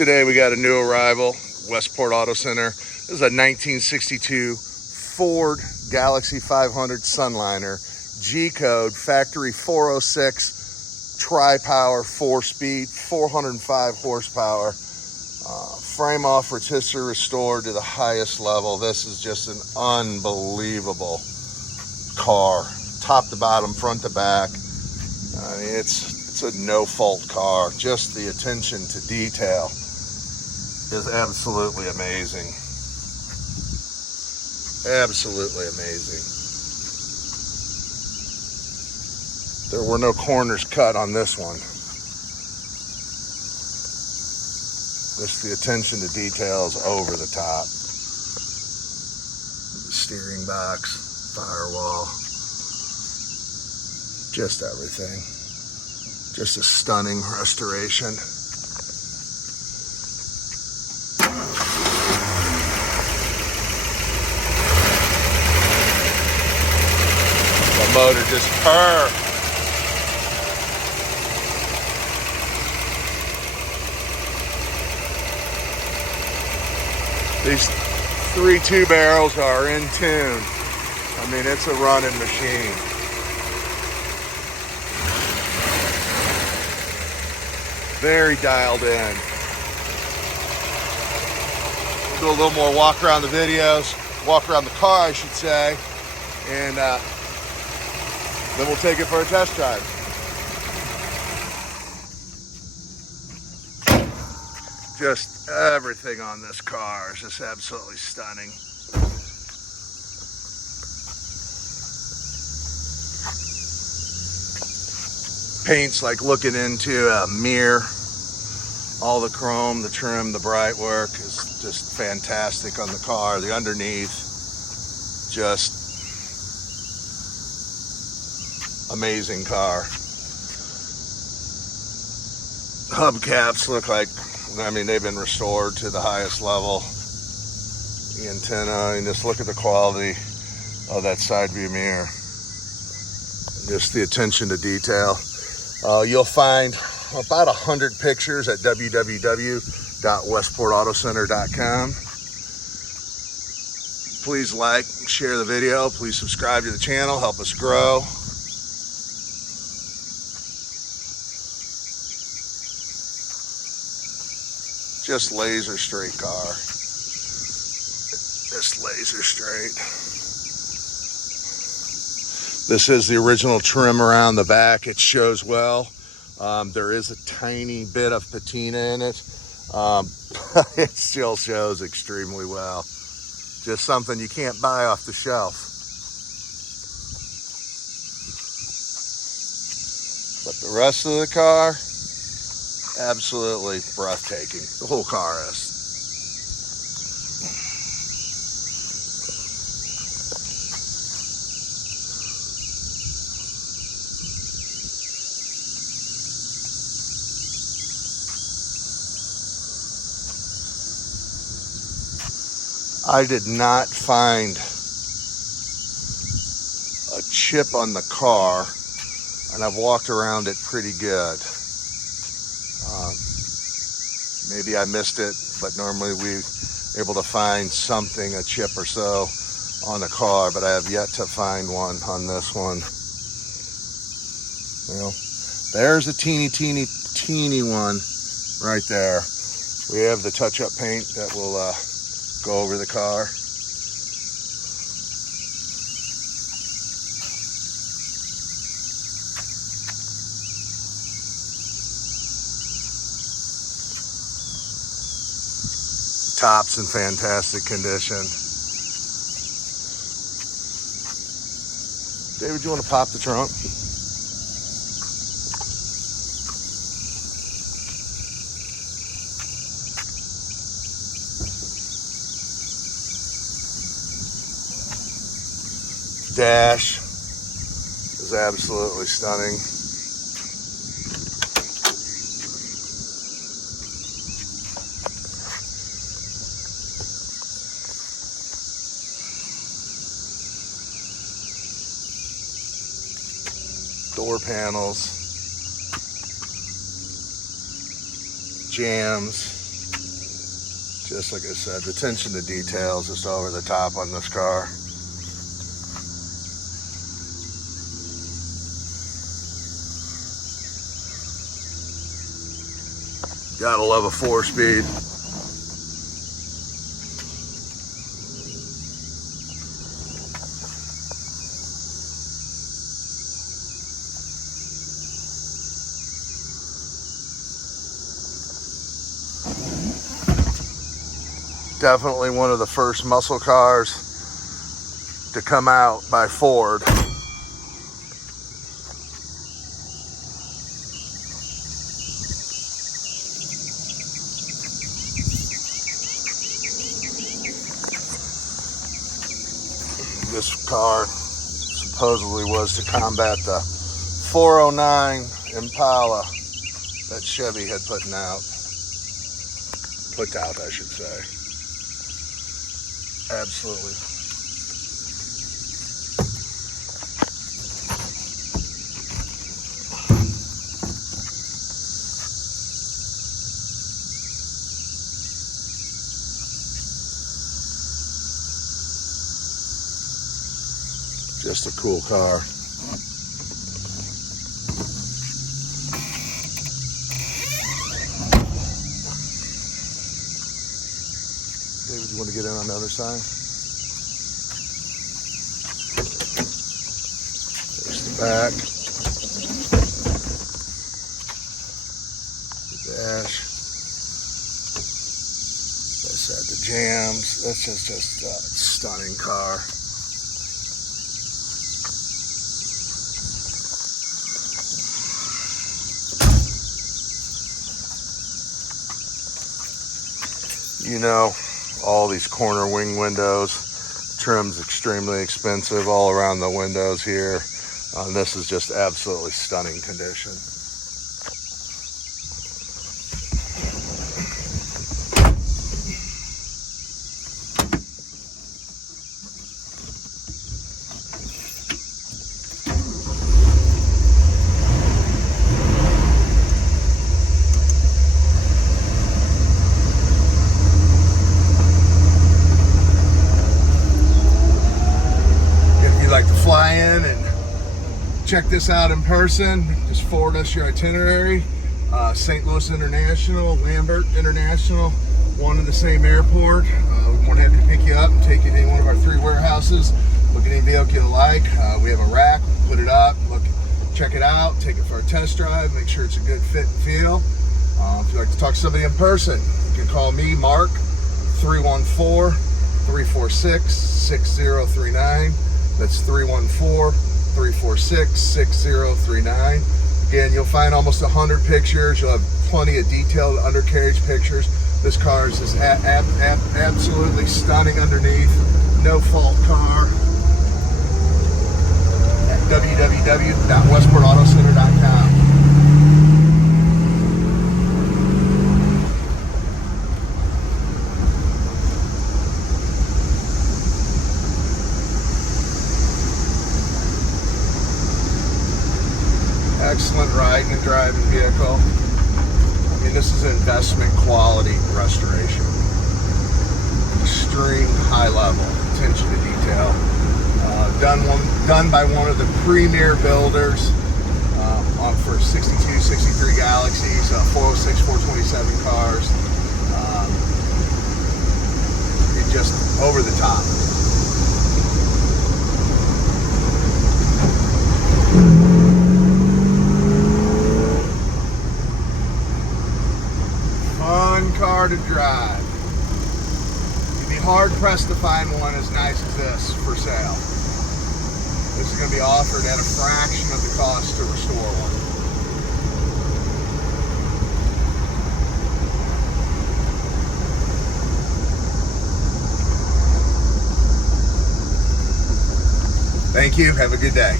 Today we got a new arrival, Westport Auto Center. This is a 1962 Ford Galaxie 500 Sunliner, G-code, factory 406, tri-power, 4-speed, 405 horsepower. Frame off rotisserie restored to the highest level. This is just an unbelievable car, top to bottom, front to back. I mean, it's a no-fault car. Just the attention to detail is absolutely amazing. Absolutely amazing. There were no corners cut on this one. Just the attention to detail is over the top. The steering box, firewall, just everything. Just a stunning restoration. The motor just purrs. These 3 two-barrels are in tune. I mean, it's a running machine. Very dialed in. We'll do a little more walk around the videos, walk around the car, I should say, and then we'll take it for a test drive. Just everything on this car is just absolutely stunning. Paint's like looking into a mirror. All the chrome, the trim, the bright work is just fantastic on the car. The underneath, just amazing car. Hubcaps look like, I mean, they've been restored to the highest level. The antenna, and just look at the quality of that side view mirror. Just the attention to detail. You'll find about 100 pictures at www.westportautocenter.com. Please like, share the video. Please subscribe to the channel. Help us grow. Just laser straight car. Just laser straight. This is the original trim around the back. It shows well. There is a tiny bit of patina in it. It still shows extremely well. Just something you can't buy off the shelf. But the rest of the car, absolutely breathtaking. The whole car is. I did not find a chip on the car, and I've walked around it pretty good. Maybe I missed it, but normally we're able to find something, a chip or so, on the car, but I have yet to find one on this one. Well, there's a teeny one right there. We have the touch-up paint that will go over the car. Top's in fantastic condition. David, you want to pop the trunk? Dash is absolutely stunning. Door panels, jams, Just like I said, the attention to detail is just over the top on this car. Gotta love a 4-speed. Definitely one of the first muscle cars to come out by Ford. This car supposedly was to combat the 409 Impala that Chevy had put out, I should say. Absolutely. Just a cool car. David, you want to get in on the other side? There's the back. The dash. Like I said, the jams. That's just a stunning car. You know, all these corner wing windows, trim's extremely expensive all around the windows here. This is just absolutely stunning condition. Fly in and check this out in person, just forward us your itinerary. St. Louis International, Lambert International, one in the same airport. We're more than happy to pick you up and take you to any one of our 3 warehouses. Look at any vehicle you like. We have a rack, put it up, look, check it out, take it for a test drive, make sure it's a good fit and feel. If you'd like to talk to somebody in person, you can call me, Mark, 314-346-6039. That's 314-346-6039. Again, you'll find almost 100 pictures. You'll have plenty of detailed undercarriage pictures. This car is just absolutely stunning underneath. No fault car. At www.westportautocenter.com. Excellent riding and driving vehicle. I mean, this is an investment quality restoration. Extreme high level attention to detail. Done by one of the premier builders for 62, 63 Galaxies, 406, 427 cars. It's just over the top. Car to drive. You'd be hard pressed to find one as nice as this for sale. This is going to be offered at a fraction of the cost to restore one. Thank you. Have a good day.